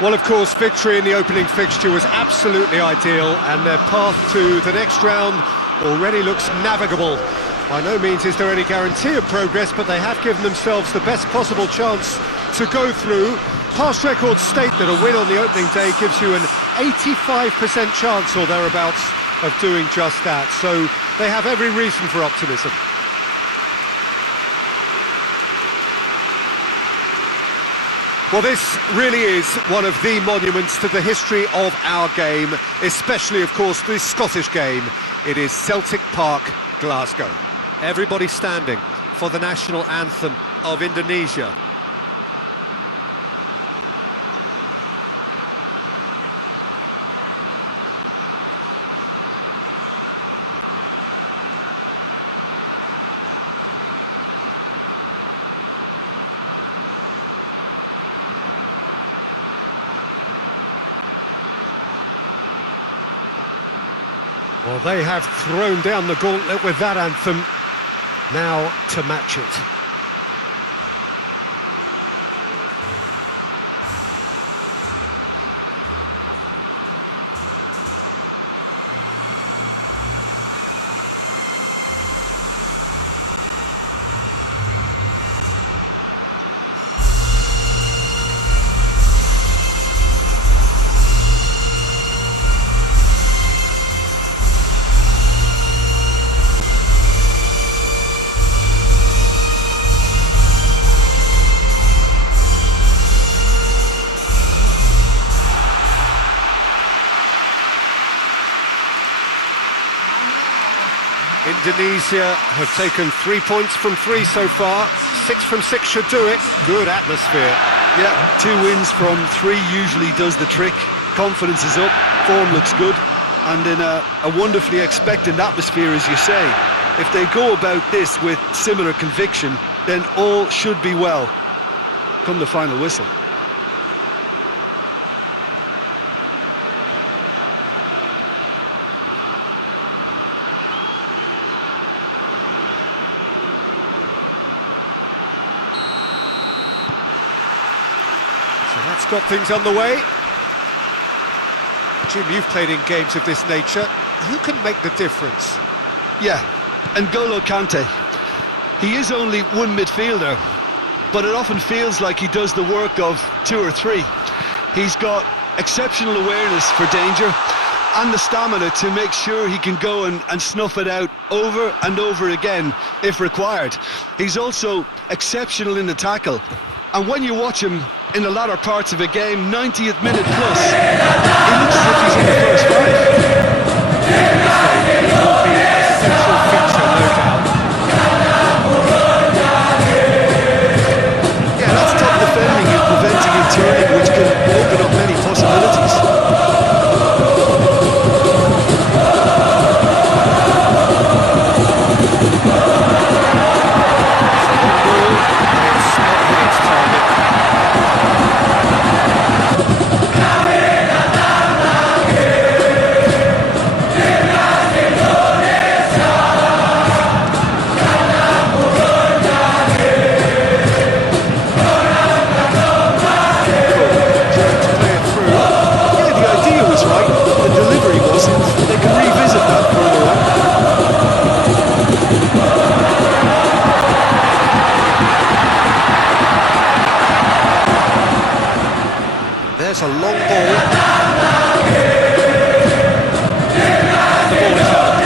Well, of course, victory in the opening fixture was absolutely ideal, and their path to the next round already looks navigable. By no means is there any guarantee of progress, but they have given themselves the best possible chance to go through. Past records state that a win on the opening day gives you an 85% chance or thereabouts of doing just that, so they have every reason for optimism. Well, this really is one of the monuments to the history of our game, especially, of course, the Scottish game. It is Celtic Park, Glasgow. Everybody standing for the national anthem of Indonesia. Well, they have thrown down the gauntlet with that anthem. Now to match it. Indonesia have taken 3 points from 3 so far. 6 from 6 should do it. Good atmosphere. Yeah, 2 wins from 3 usually does the trick. Confidence is up, form looks good, and in a wonderfully expectant atmosphere, as you say. If they go about this with similar conviction, then all should be well come the final whistle. So that's got things underway. Jim, you've played in games of this nature. Who can make the difference? Yeah, N'Golo Kante. He is only one midfielder, but it often feels like he does the work of 2 or 3. He's got exceptional awareness for danger and the stamina to make sure he can go and snuff it out over and over again if required. He's also exceptional in the tackle. And when you watch him in the latter parts of a game, 90th minute plus, he looks as if he's in the first 5. It will be an essential feature, no doubt. Yeah, that's top defending and preventing him turning, which can open up many possibilities. There's a long ball. The ball is out.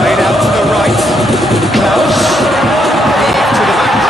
Played out to the right. Klaus. Heave to the back.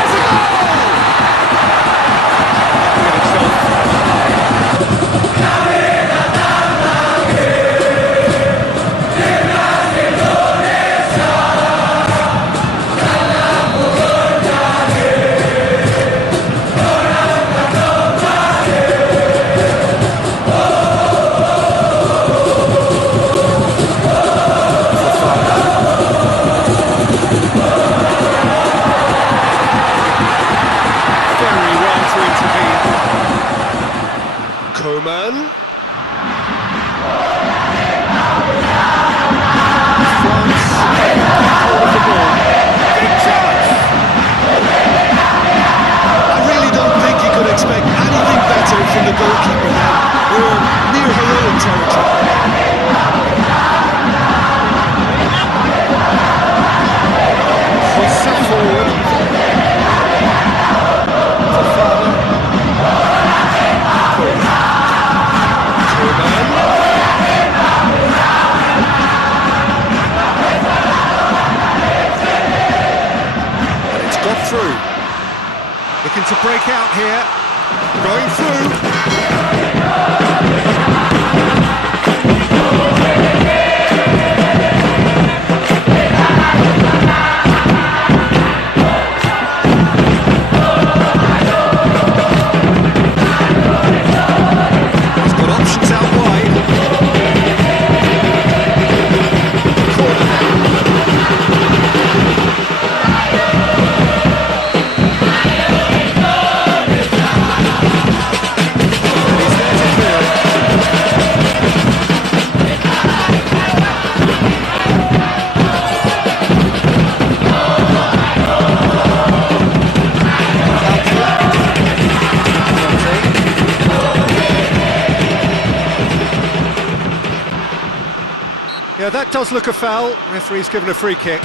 Yeah, that does look a foul. Referee's given a free kick.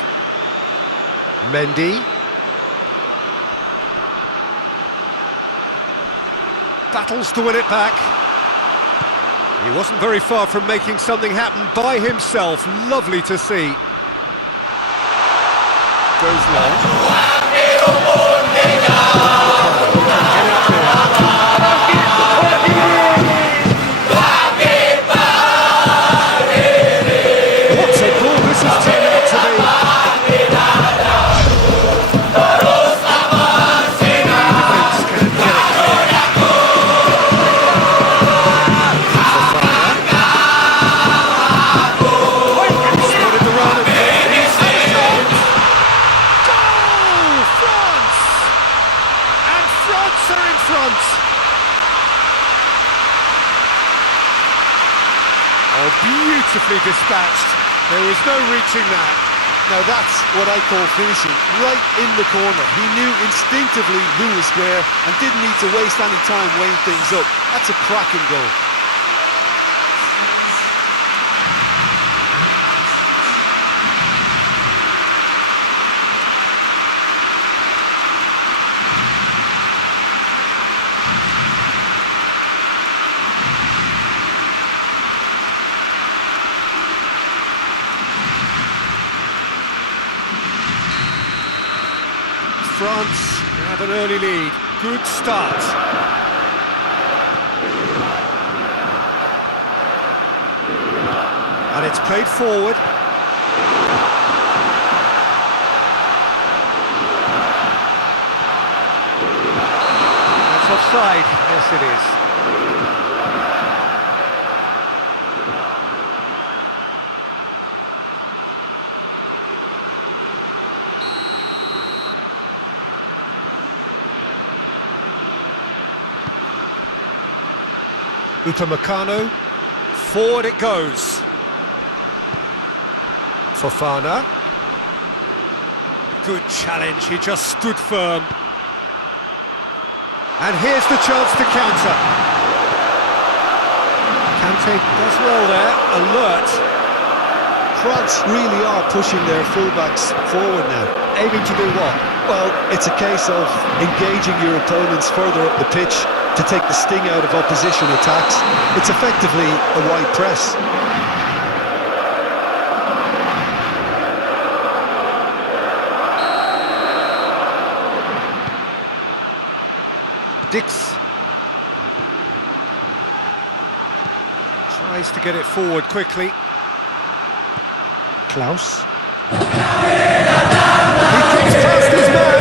Mendy. Battles to win it back. He wasn't very far from making something happen by himself. Lovely to see. Goes long. What's a goal this has turned out to be? Defence can get it clear. Spotted the run and he's goal! France! And France are in front. Oh, beautifully dispatched. There was no reaching that. Now that's what I call finishing, right in the corner. He knew instinctively who was where and didn't need to waste any time weighing things up. That's a cracking goal. France have an early lead. Good start. And it's played forward. That's offside. Yes, it is. Upamecano, forward it goes. Fofana. Good challenge, he just stood firm. And here's the chance to counter. Kante does well there, alert. France really are pushing their fullbacks forward now. Aiming to do what? Well, it's a case of engaging your opponents further up the pitch to take the sting out of opposition attacks. It's effectively a wide press. Dix tries to get it forward quickly. Klaus. He kicks past his man.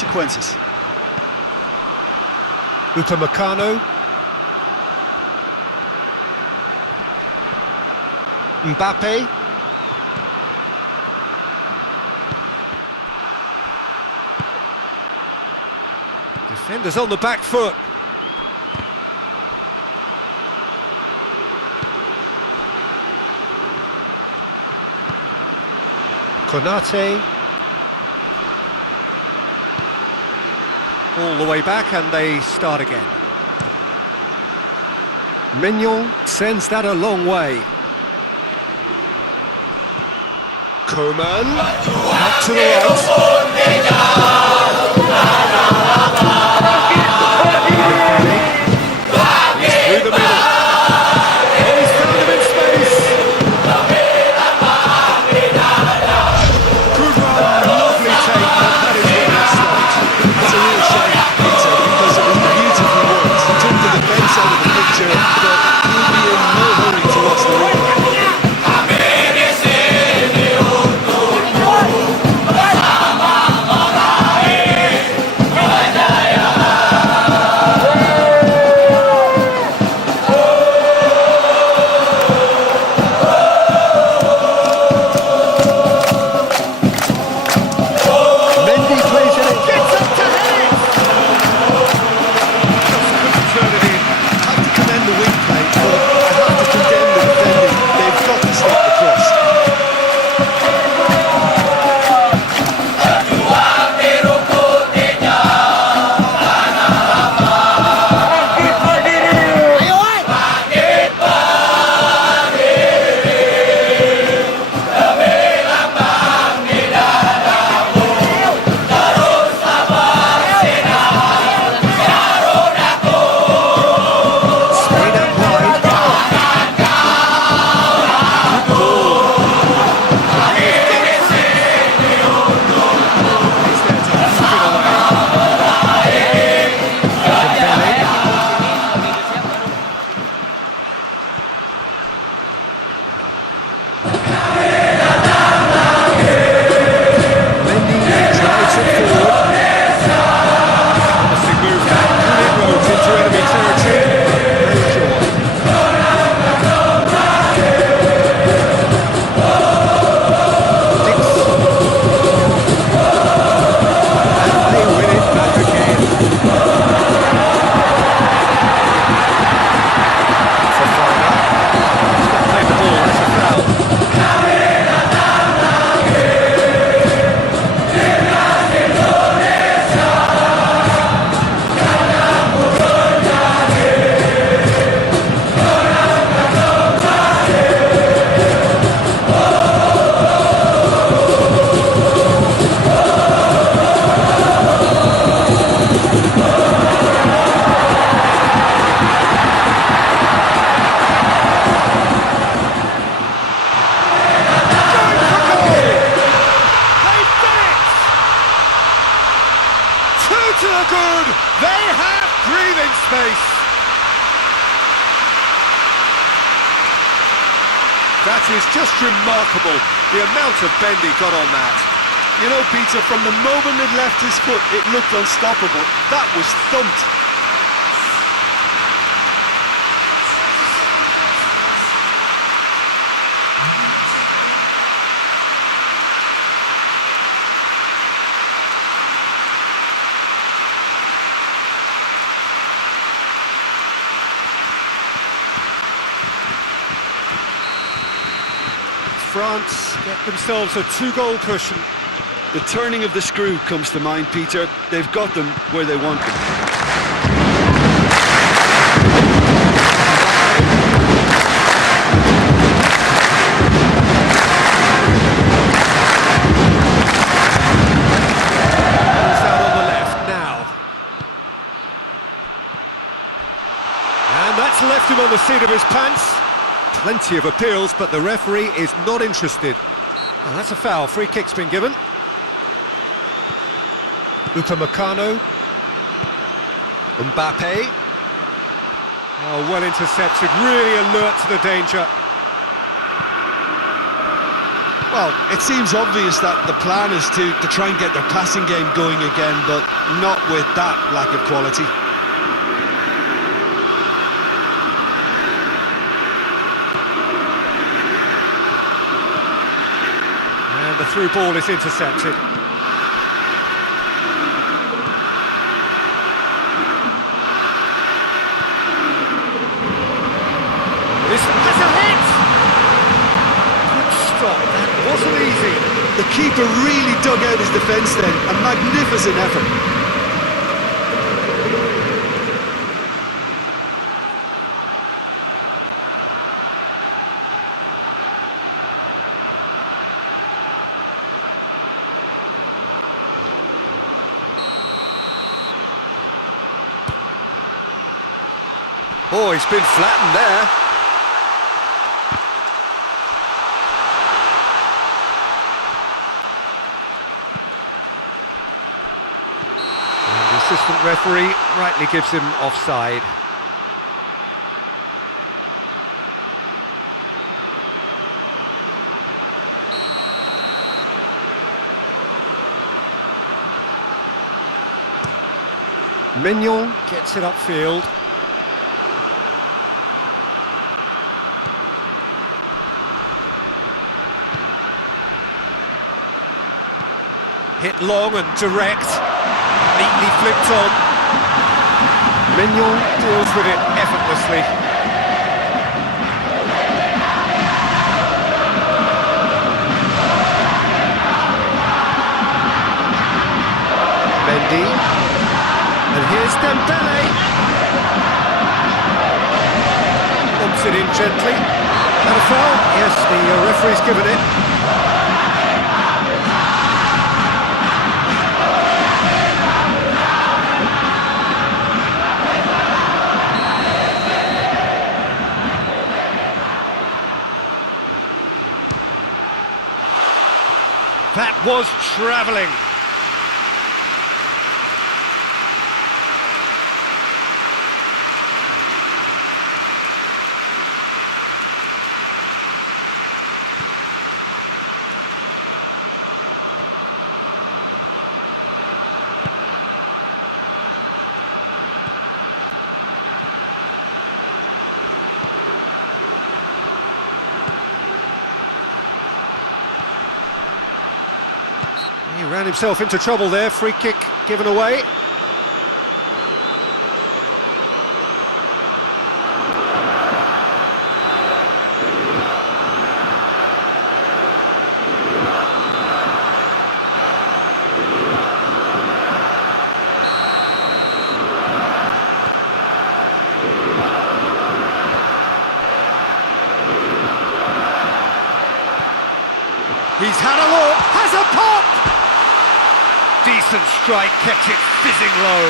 consequences. Upamecano. Mbappe. Defenders on the back foot. Konate. All the way back and they start again. Mignon sends that a long way. Coman, out to the right. Through the middle. Oh, he's found him in space. Good run, lovely take, but that is where it stopped. It's a real shame, Peter, because it was beautifully worked. It took the defence out of the picture, but he'll be in no hurry to watch the replay. That is just remarkable, the amount of bend he got on that. You know, Peter, from the moment it left his foot, it looked unstoppable. That was thumped. France get themselves a 2-goal cushion. The turning of the screw comes to mind, Peter. They've got them where they want them. He's out on the left now. And that's left him on the seat of his pants. Plenty of appeals, but the referee is not interested. Oh, that's a foul. Free kick's been given. Upamecano. Mbappe. Oh, well intercepted. Really alert to the danger. Well, it seems obvious that the plan is to try and get their passing game going again, but not with that lack of quality. And the through ball is intercepted. This has a hit! Good stop, that wasn't easy. The keeper really dug out his defence then, a magnificent effort. Oh, he's been flattened there. And the assistant referee rightly gives him offside. Mignon gets it upfield. Hit long and direct, neatly flipped on. Mignon deals with it effortlessly. Mendy, and here's Dembele. Bumps it in gently. And a foul? Yes, the referee's given it. That was travelling. He ran himself into trouble there, free kick given away. He's had a look, has a pop! Decent strike, kept it fizzing low.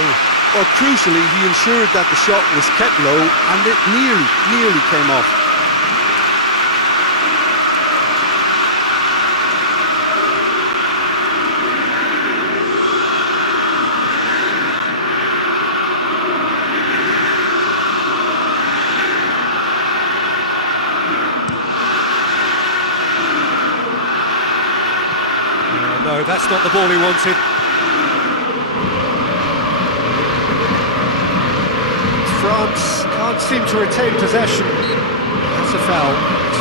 Well, crucially, he ensured that the shot was kept low and it nearly came off. No, that's not the ball he wanted. France can't seem to retain possession. That's a foul.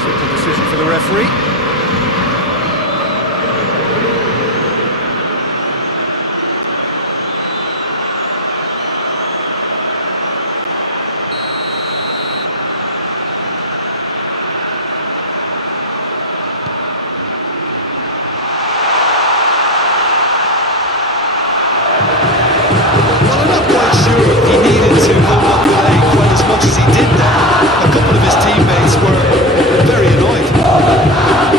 Simple decision for the referee. As he did there, a couple of his teammates were very annoyed.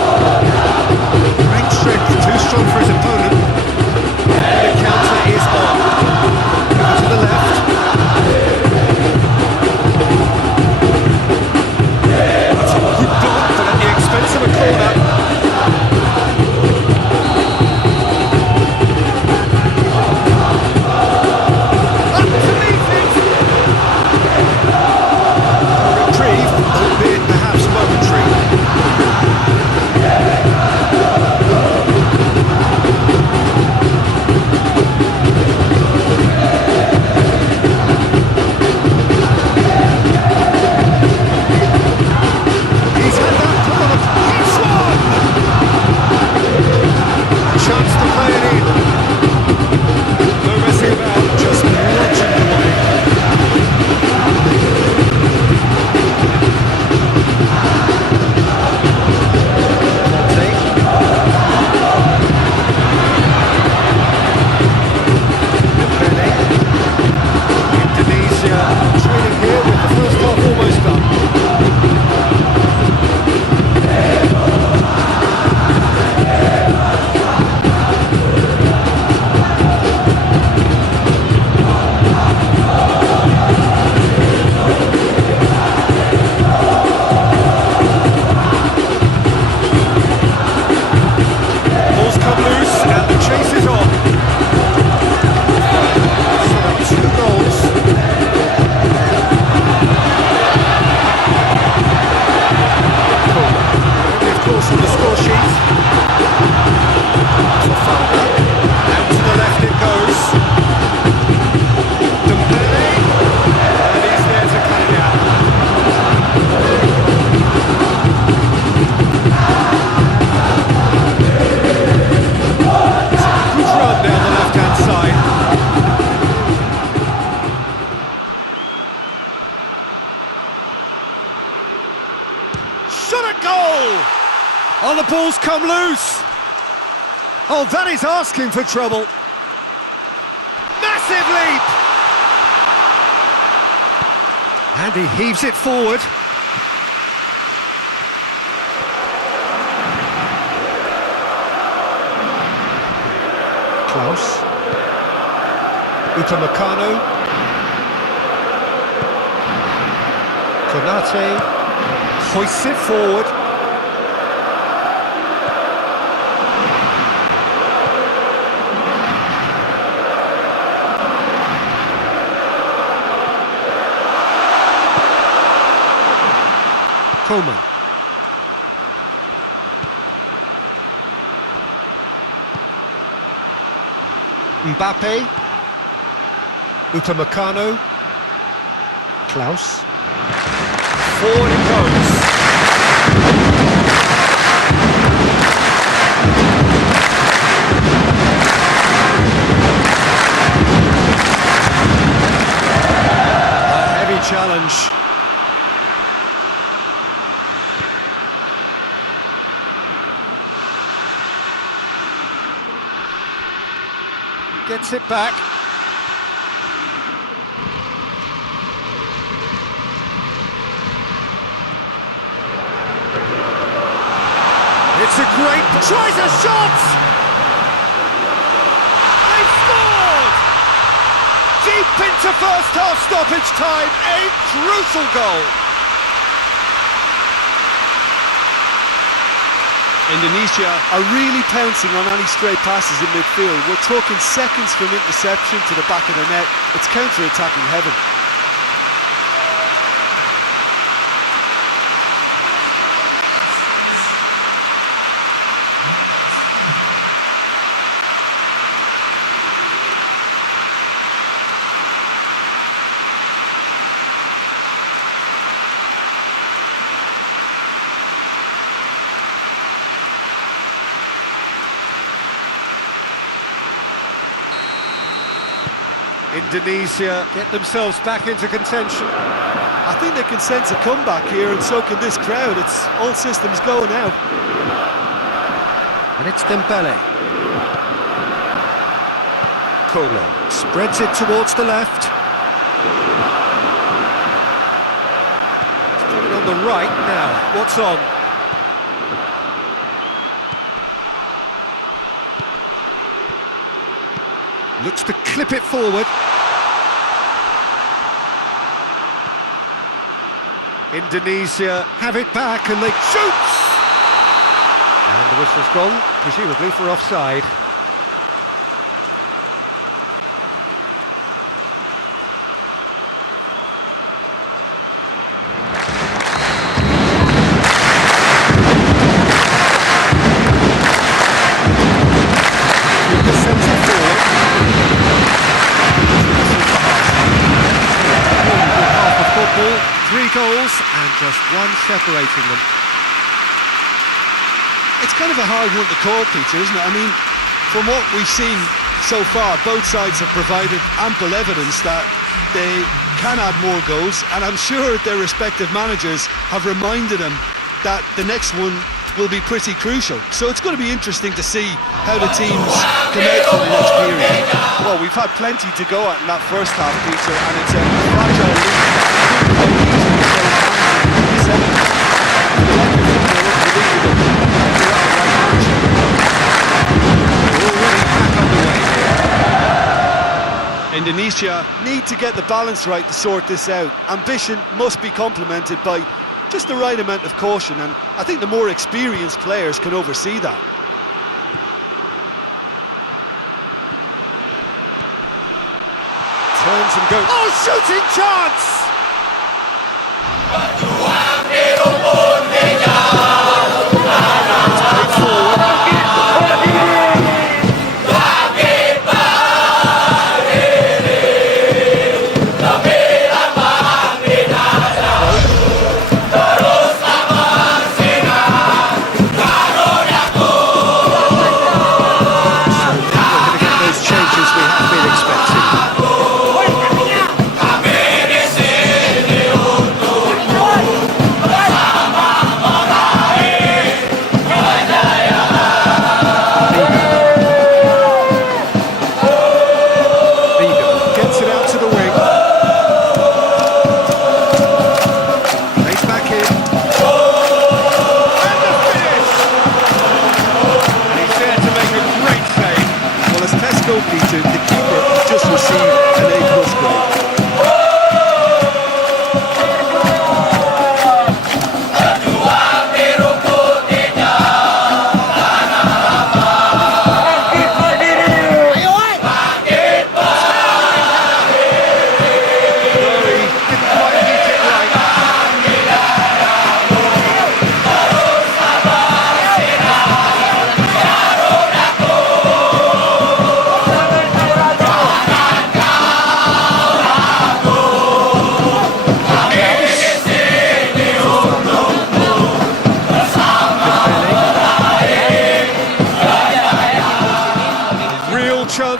shot at goal! Oh, the ball's come loose! Oh, that is asking for trouble. Massive leap! And he heaves it forward. Klaus. Upamecano. Konate. Hoists it forward. Coleman. Mbappe. Upamecano. Klaus. Forward it goes. A heavy challenge. Gets it back. It's a great... Tries a shot! They've scored! Deep into first half stoppage time, a crucial goal. Indonesia are really pouncing on any stray passes in midfield. We're talking seconds from interception to the back of the net. It's counter-attacking heaven. Indonesia get themselves back into contention. I think they can sense a comeback here, and so can this crowd. It's all systems go now. And it's Dembele. Kolom spreads it towards the left. It's put it on the right now. What's on? Looks to clip it forward. Indonesia have it back and they shoot! And the whistle's gone, presumably for offside. Three goals and just one separating them. It's kind of a hard one to call, Peter, isn't it? I mean, from what we've seen so far, both sides have provided ample evidence that they can add more goals, and I'm sure their respective managers have reminded them that the next one will be pretty crucial. So it's going to be interesting to see how the teams come out for the next period. Well, we've had plenty to go at in that first half, Peter, and it's a fragile lead. Indonesia need to get the balance right to sort this out. Ambition must be complemented by just the right amount of caution, and I think the more experienced players can oversee that. Turns and goes. Oh, shooting chance!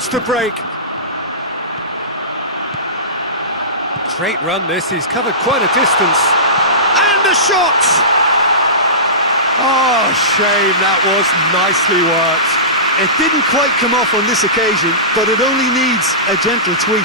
wants to break. Great run this, he's covered quite a distance. And the shot! Oh, shame, that was nicely worked. It didn't quite come off on this occasion, but it only needs a gentle tweak.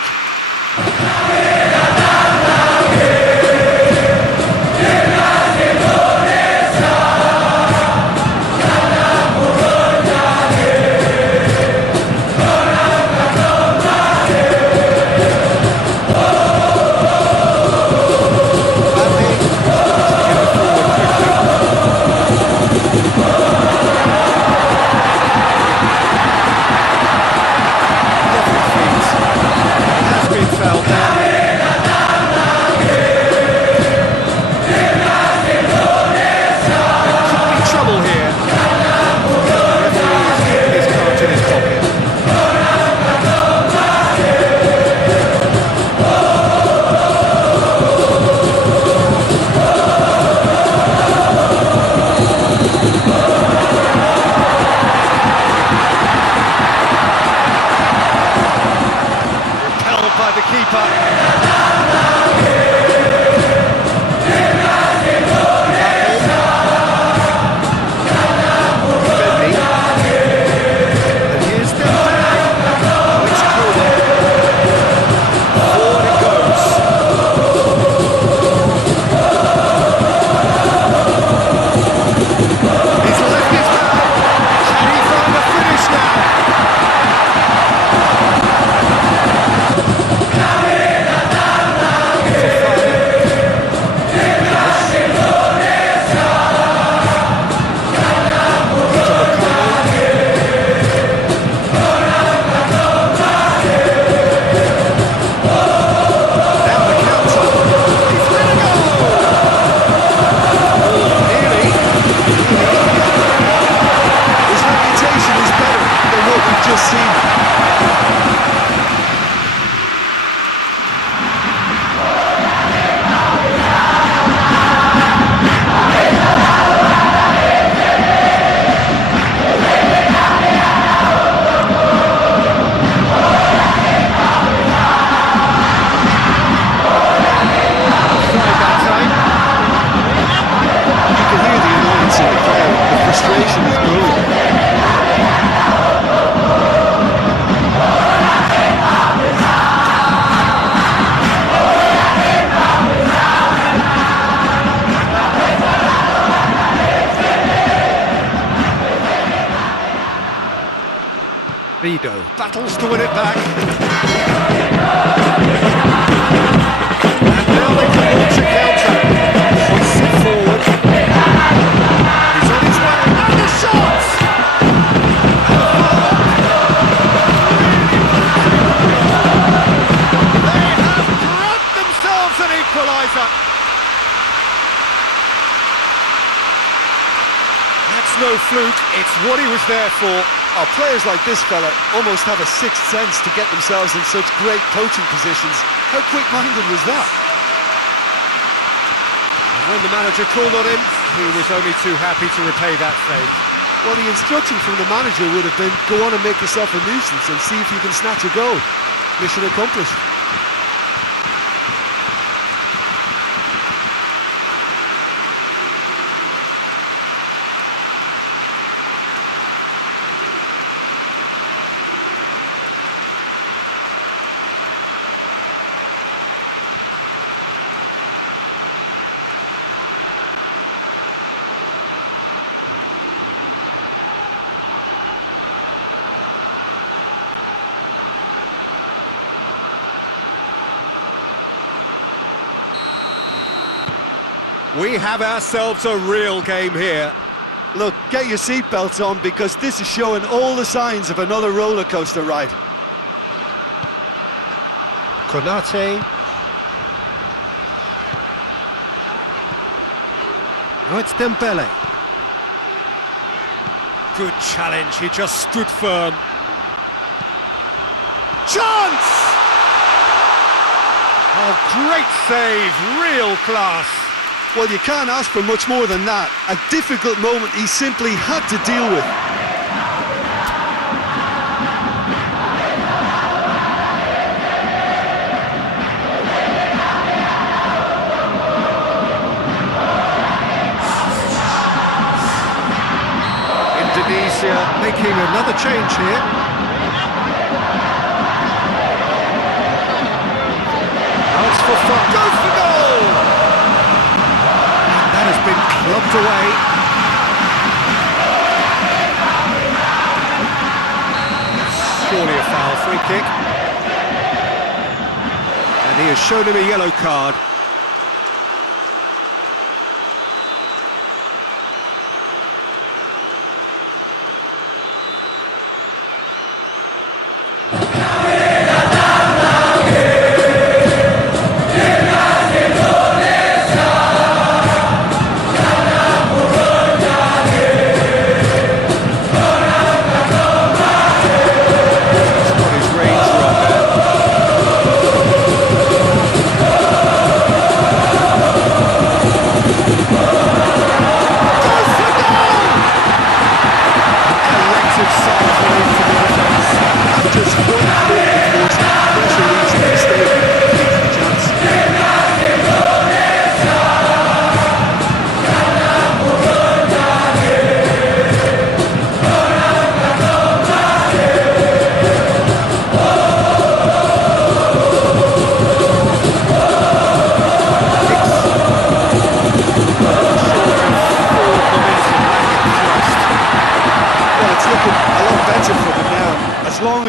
Battles to win it back. And now they can launch a counter. Hoists it forward. He's on his way. And the shots! They have grabbed themselves an equalizer. That's no fluke. It's what he was there for. Oh, players like this fella almost have a sixth sense to get themselves in such great coaching positions. How quick-minded was that? And when the manager called on him, he was only too happy to repay that favour. Well, the instruction from the manager would have been, go on and make yourself a nuisance and see if you can snatch a goal. Mission accomplished. We have ourselves a real game here. Look, get your seatbelts on because this is showing all the signs of another roller coaster ride. Konate. Now it's Dembele. Good challenge, he just stood firm. Chance! Oh, great save, real class. Well, you can't ask for much more than that. A difficult moment he simply had to deal with. Indonesia making another change here. That's for fun. Goes for goal! And that has been clubbed away. That's surely a foul, free kick. And he has shown him a yellow card.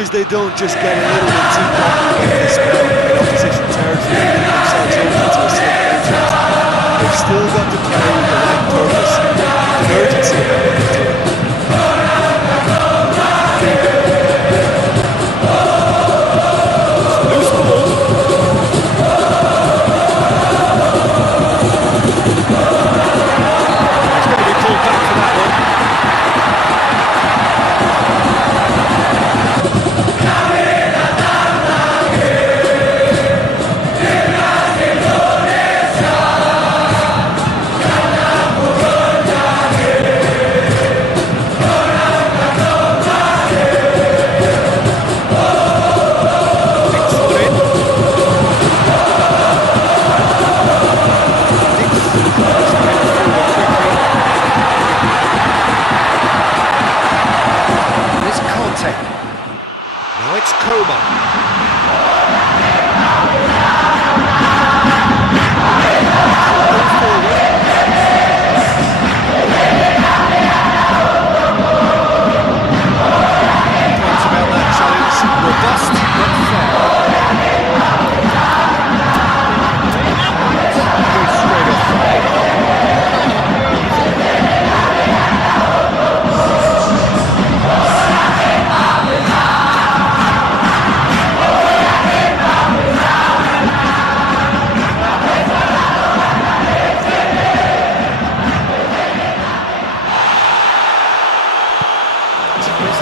They don't just get a little bit too cocky in this ground in opposition territory and get themselves over to a slick entrance. They've still got to play with the right purpose and urgency about what they're doing. Loose ball. He's going to be pulled back for that one.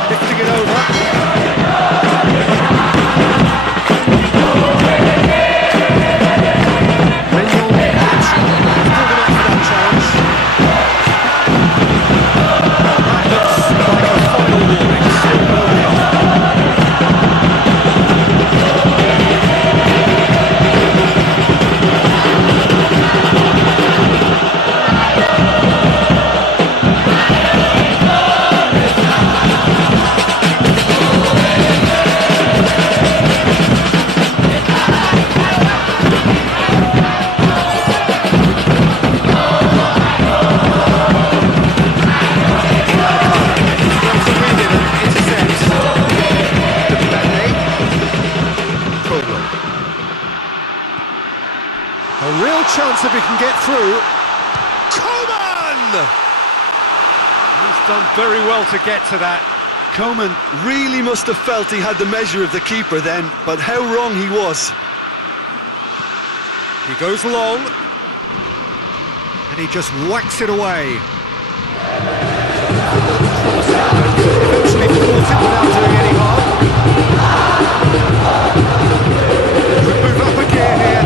Lifting it over. A real chance if he can get through. Coman! He's done very well to get to that. Coman really must have felt he had the measure of the keeper then, but how wrong he was. He goes long, and he just whacks it away. Eventually thwarts it without doing any harm. Could move up a gear here.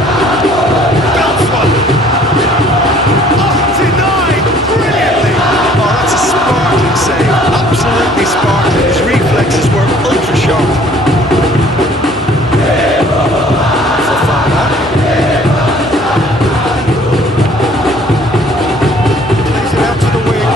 Bounce one! Oh, denied! Brilliantly! Oh, that's a sparkling save. Absolutely sparkling. His reflexes were ultra sharp. Plays it out to the wing.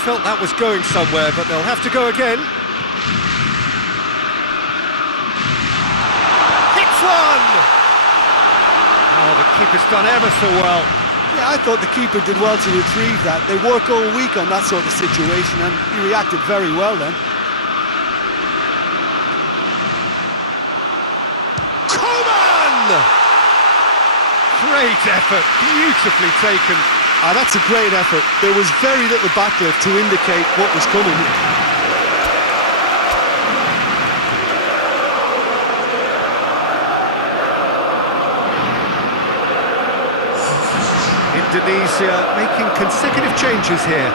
felt that was going somewhere, but they'll have to go again. Hits one! Oh, the keeper's done ever so well. Yeah, I thought the keeper did well to retrieve that. They work all week on that sort of situation, and he reacted very well then. Great effort, beautifully taken. That's a great effort. There was very little backlift to indicate what was coming. Indonesia making consecutive changes here.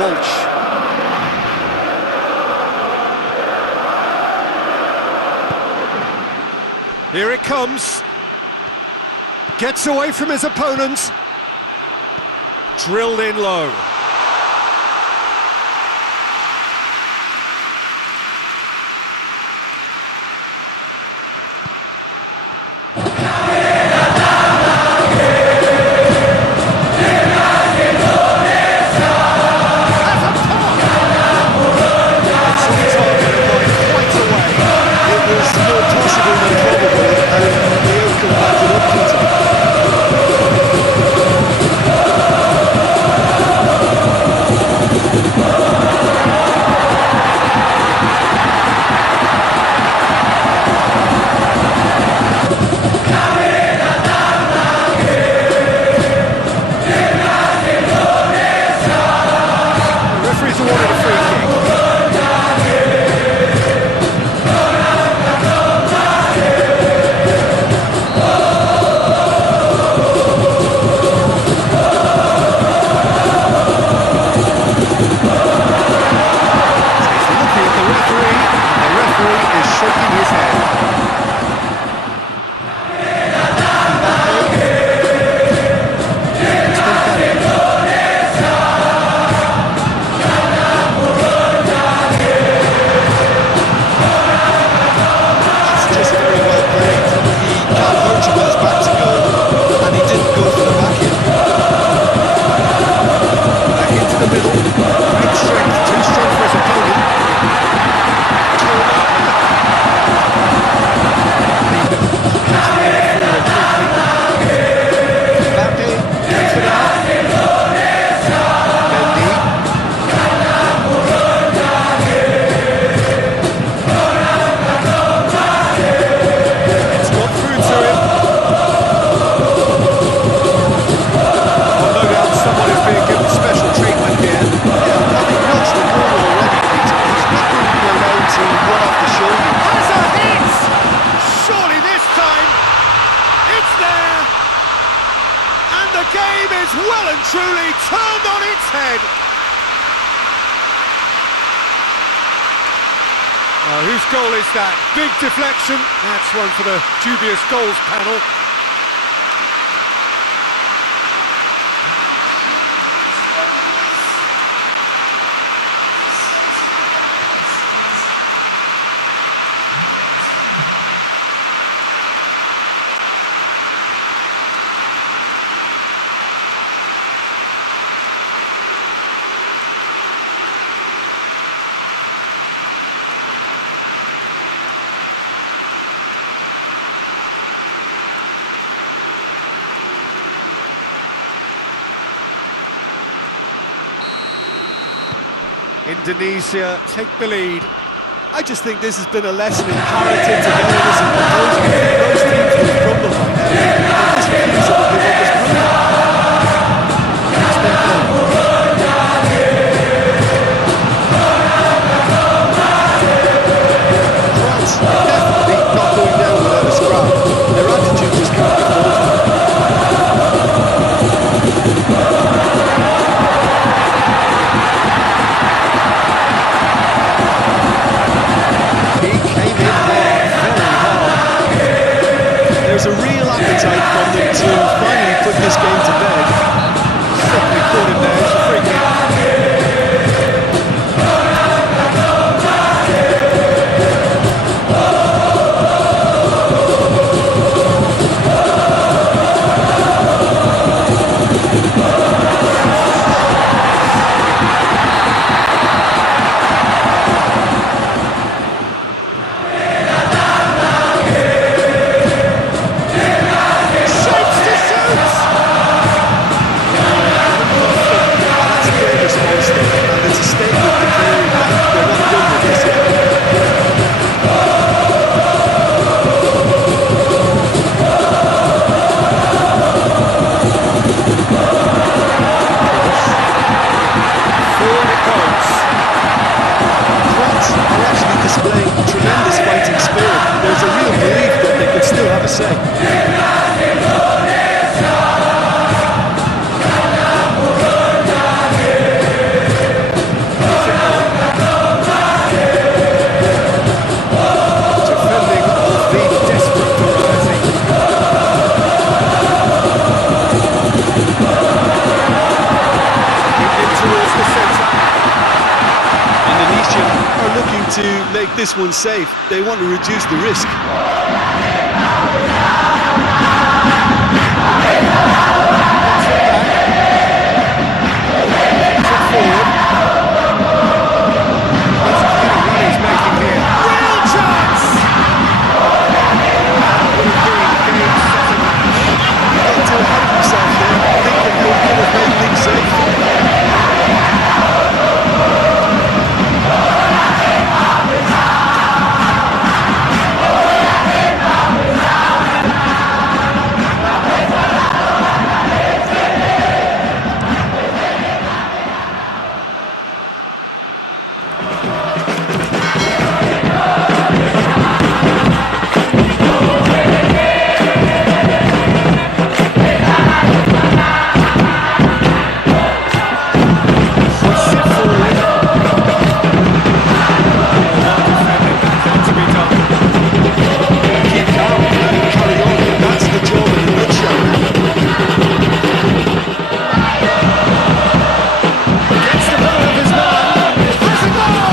Walsh. Here it comes. Gets away from his opponents. Drilled in low. well and truly turned on its head. Whose goal is that? Big deflection. That's one for the dubious goals panel. Indonesia take the lead. I just think this has been a lesson in character, togetherness and composure. Those teams will crumble by now. This refusal to give up is France definitely not going down without a scrap. Their attitude just can't be faulted. say. Defending of the desperate variety. In towards the centre. Indonesia are looking to make this one safe. They want to reduce the risk. Forward. He's kidding what he's making here. Real chance! That would have been game, set and match. Got too ahead of himself there, thinking he could have made things safe. Hoists it forward. Well defended, that had to be done. Keep calm and carry on. That's the job in a nutshell. Gets the ball of his man. Has a goal!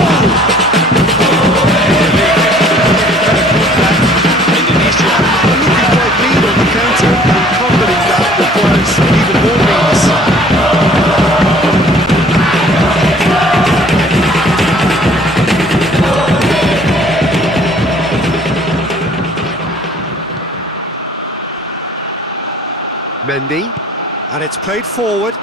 Indonesia are looking quite mean on the counter, and combating that requires even more meanness. Mendy, and it's played forward.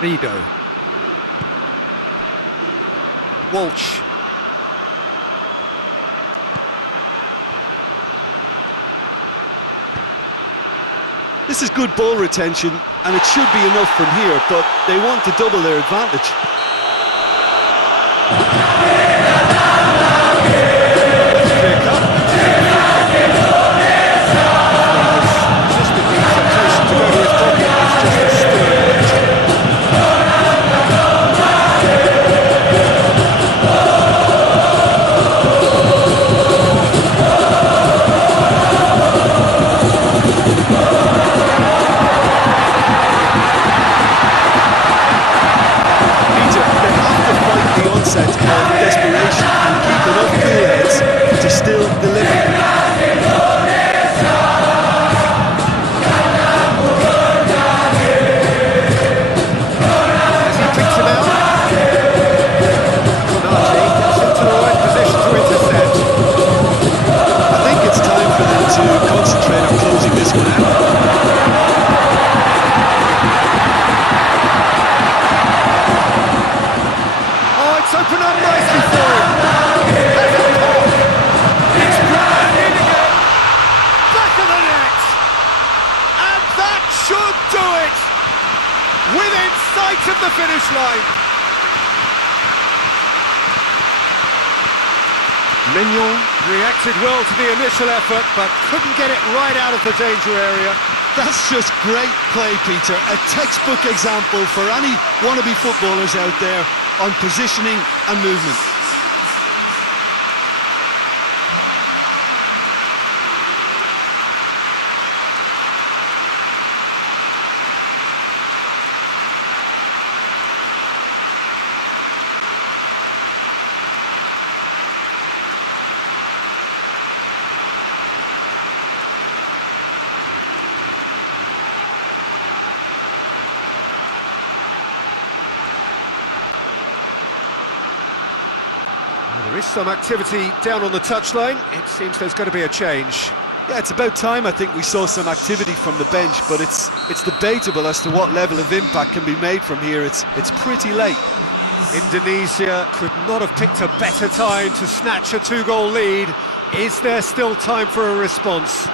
Rido. Walsh. This is good ball retention, and it should be enough from here, but they want to double their advantage. Clear cut. Resisted the temptation to go to his pocket. It's just a stern nature. Peter, they have to fight the onset of desperation and keep enough cool heads to still deliver. As he picks him out. Konachi gets into the right position to intercept. I think it's time for them to concentrate on closing this one out. Oh, it's opened up nicely for him. Has a goal. It's Brad in again. Back of the net. And that should do it. Within sight of the finish line. Mignon reacted well to the initial effort, but couldn't get it right out of the danger area. That's just great play, Peter. A textbook example for any wannabe footballers out there on positioning and movement. There is some activity down on the touchline. It seems there's going to be a change. Yeah, it's about time I think we saw some activity from the bench, but it's debatable as to what level of impact can be made from here. It's pretty late. Indonesia could not have picked a better time to snatch a two-goal lead Is there still time for a response?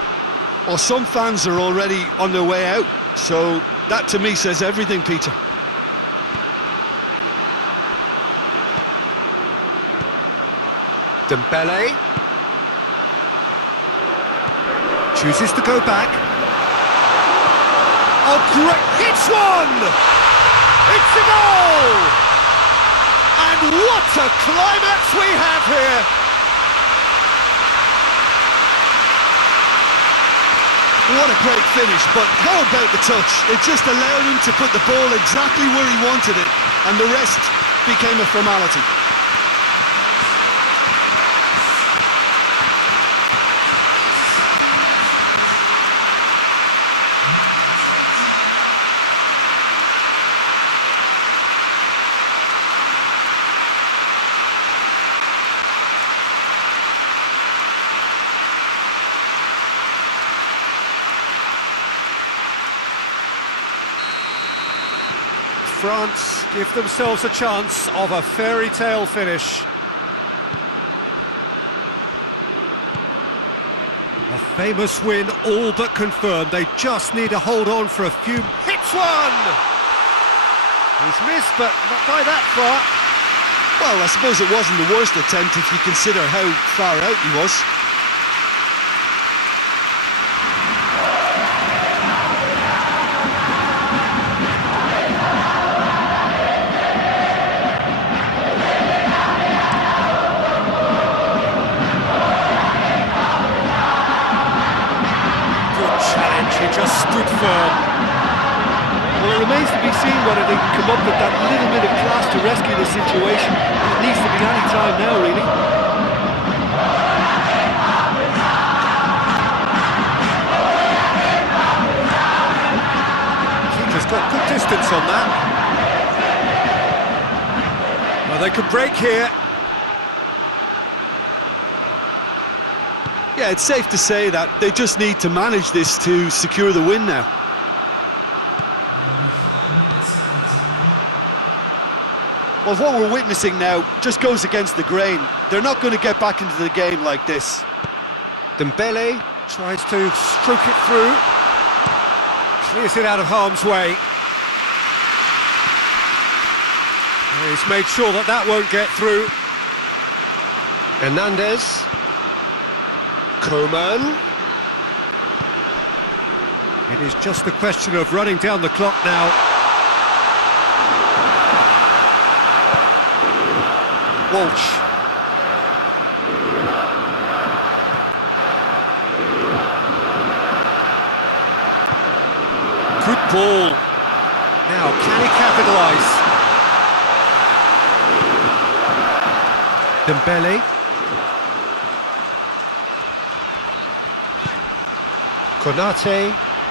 Well, some fans are already on their way out, so that to me says everything, Peter. Dembele chooses to go back. Oh, great! Hits one! It's a goal! And what a climax we have here! What a great finish, but how about the touch? It just allowed him to put the ball exactly where he wanted it, and the rest became a formality. France give themselves a chance of a fairy tale finish. A famous win, all but confirmed. They just need to hold on for a few... Hits one! He's missed, but not by that far. Well, I suppose it wasn't the worst attempt if you consider how far out he was. He just stood firm. Well, it remains to be seen whether they can come up with that little bit of class to rescue the situation. It needs to be any time now, really. Keeper's got good distance on that. Well, they could break here. Yeah, it's safe to say that they just need to manage this to secure the win now. Well, what we're witnessing now just goes against the grain. They're not going to get back into the game like this. Dembele tries to stroke it through. Clears it out of harm's way. He's made sure that that won't get through. Hernandez. Coman. It is just a question of running down the clock now. Walsh. Good ball. Now, can he capitalise? Dembele.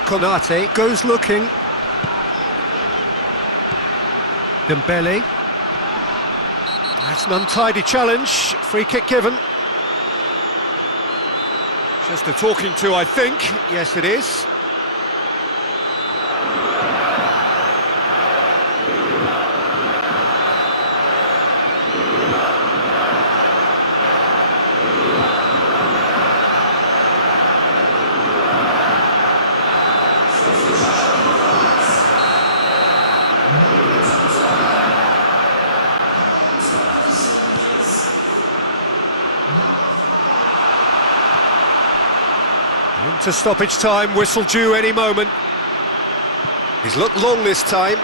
Konate goes looking. Dembele. That's an untidy challenge. Free kick given. Just a talking to, I think. Yes, it is. Into stoppage time, whistle due any moment. He's looked long this time.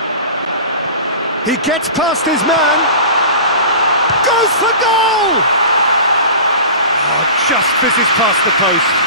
He gets past his man. Goes for goal! Oh, just fizzes past the post.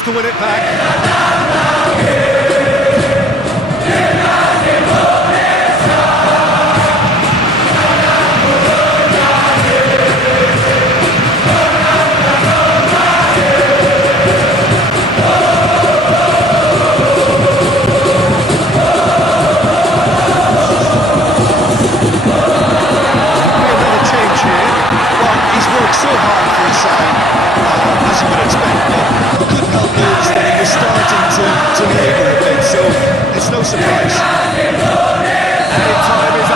chance to win it back. So hard for his side, as you would expect, but couldn't help notice that he was starting to labour a bit, so it's no surprise. Added time is